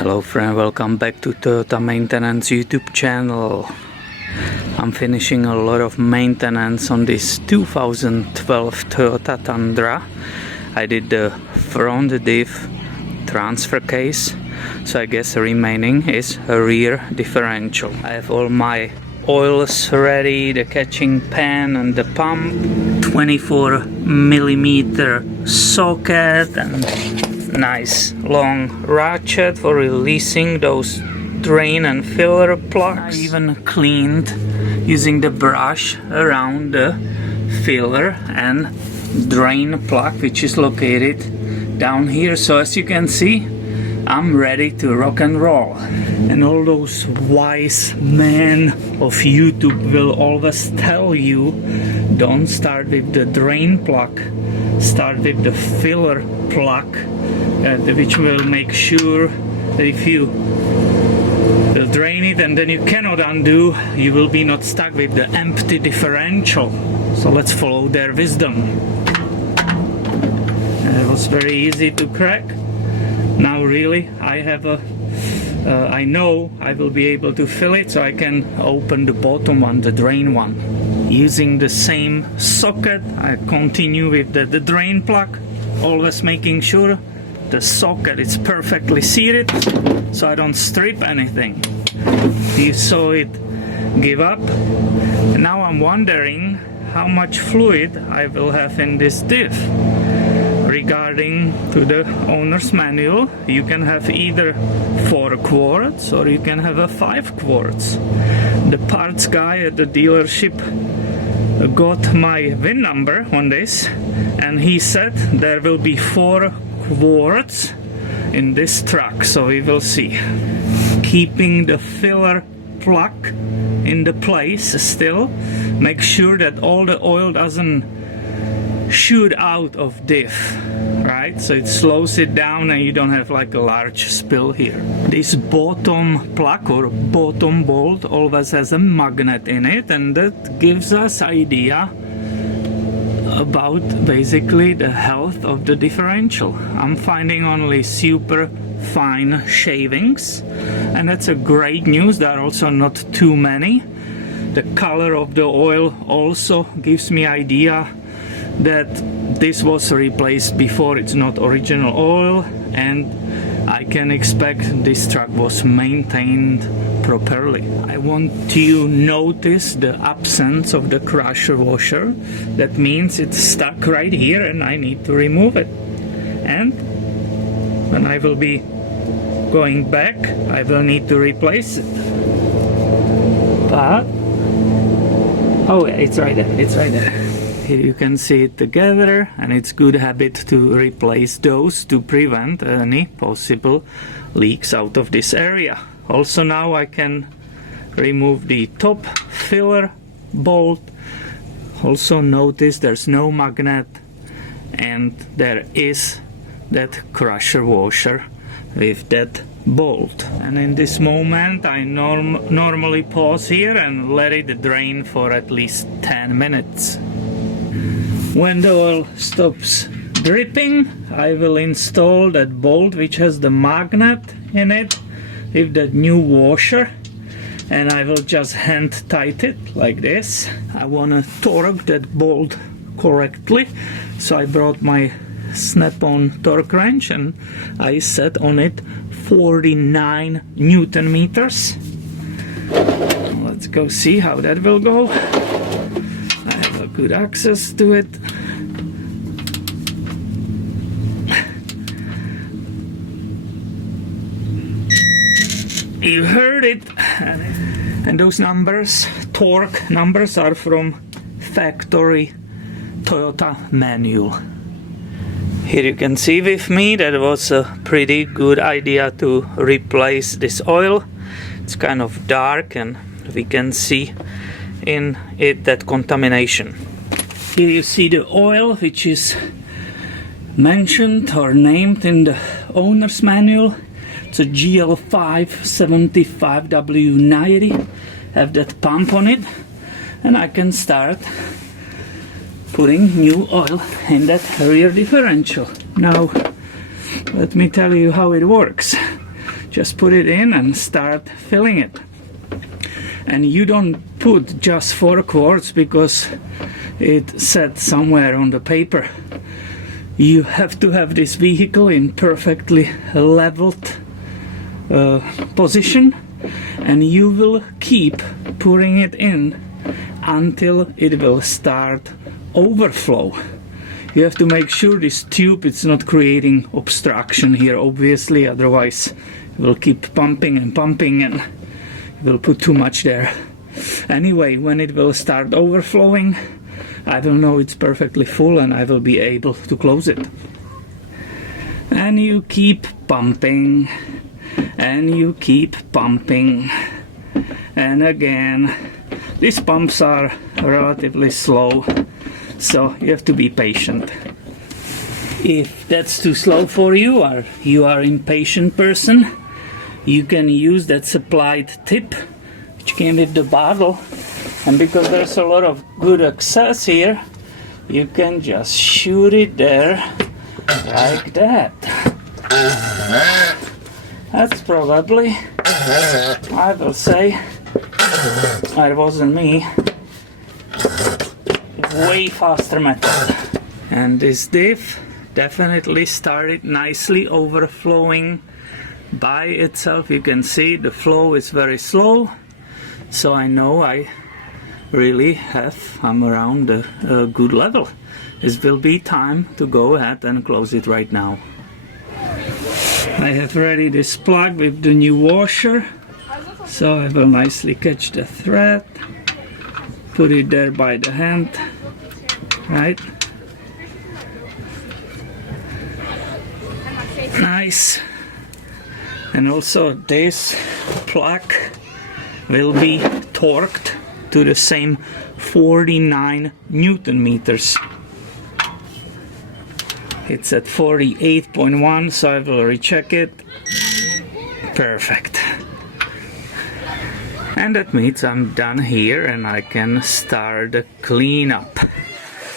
Hello friend, welcome back to Toyota Maintenance YouTube channel. I'm finishing a lot of maintenance on this 2012 Toyota Tundra. I did the front diff transfer case, so I guess the remaining is a rear differential. I have all my oils ready, the catching pan and the pump, 24mm socket and nice long ratchet for releasing those drain and filler plugs. I even cleaned using the brush around the filler and drain plug, which is located down here. So as you can see, I'm ready to rock and roll. And all those wise men of YouTube will always tell you, don't start with the drain plug, start with the filler plug, which will make sure that if you will drain it and then you cannot undo, you will be not stuck with the empty differential. So let's follow their wisdom. It was very easy to crack. Now really I know I will be able to fill it, so I can open the bottom one, the drain one. Using the same socket, I continue with the drain plug, always making sure the socket is perfectly seated so I don't strip anything. You saw it give up. And now I'm wondering how much fluid I will have in this diff. Regarding to the owner's manual, you can have either 4 quarts or you can have a 5 quarts. The parts guy at the dealership got my VIN number on this, and he said there will be 4 quarts in this truck, so we will see. Keeping the filler plug in the place still, make sure that all the oil doesn't shoot out of diff, right? So it slows it down and you don't have like a large spill here. This bottom plug or bottom bolt always has a magnet in it, and that gives us idea about basically the health of the differential. I'm finding only super fine shavings, and that's a great news. There are also not too many. The color of the oil also gives me idea that this was replaced before. It's not original oil, and I can expect this truck was maintained properly. I want to notice the absence of the crusher washer. That means it's stuck right here and I need to remove it. And when I will be going back, I will need to replace it. But oh, it's right there, it's right there. Here you can see it together, and it's good habit to replace those to prevent any possible leaks out of this area. Also now I can remove the top filler bolt. Also notice there's no magnet, and there is that crusher washer with that bolt. And in this moment I normally pause here and let it drain for at least 10 minutes. When the oil stops dripping, I will install that bolt which has the magnet in it with that new washer, and I will just hand tighten it like this. I want to torque that bolt correctly, so I brought my snap-on torque wrench and I set on it 49 Newton meters. Let's go see how that will go. I have a good access to it. You heard it, and those numbers, torque numbers, are from factory Toyota manual. Here you can see with me that was a pretty good idea to replace this oil. It's kind of dark and we can see in it that contamination. Here you see the oil which is mentioned or named in the owner's manual. It's a GL575W90. Have that pump on it, and I can start putting new oil in that rear differential. Now let me tell you how it works. just put it in and start filling it. And you don't put just 4 quarts because it said somewhere on the paper. You have to have this vehicle in perfectly leveled position, and you will keep pouring it in until it will start overflow. You have to make sure this tube is not creating obstruction here, obviously, otherwise it will keep pumping and pumping and it will put too much there. Anyway, when it will start overflowing, I will know it's perfectly full and I will be able to close it. And you keep pumping, and you keep pumping, and again. These pumps are relatively slow, so you have to be patient. If that's too slow for you, or you are an impatient person, you can use that supplied tip which came with the bottle, and because there's a lot of good access here, you can just shoot it there like that. That's probably, I will say, it wasn't me, way faster method. And this diff definitely started nicely overflowing by itself. You can see the flow is very slow, so I know I'm around a good level. This will be time to go ahead and close it right now. I have ready this plug with the new washer, so I will nicely catch the thread, put it there by the hand, right? Nice. And also this plug will be torqued to the same 49 Newton meters. It's at 48.1, so I will recheck it. Perfect. And that means I'm done here and I can start the cleanup.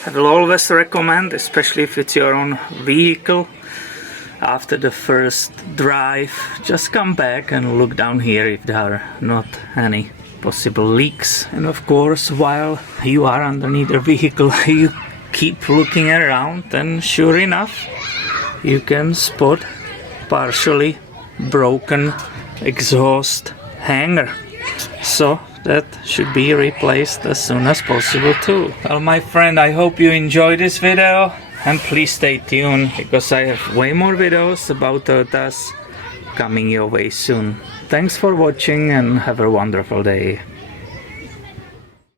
I will always recommend, especially if it's your own vehicle, after the first drive, just come back and look down here if there are not any possible leaks. And of course, while you are underneath the vehicle, you keep looking around, and sure enough, you can spot partially broken exhaust hanger. So that should be replaced as soon as possible too. Well, my friend, I hope you enjoyed this video, and please stay tuned because I have way more videos about Toyotas coming your way soon. Thanks for watching and have a wonderful day.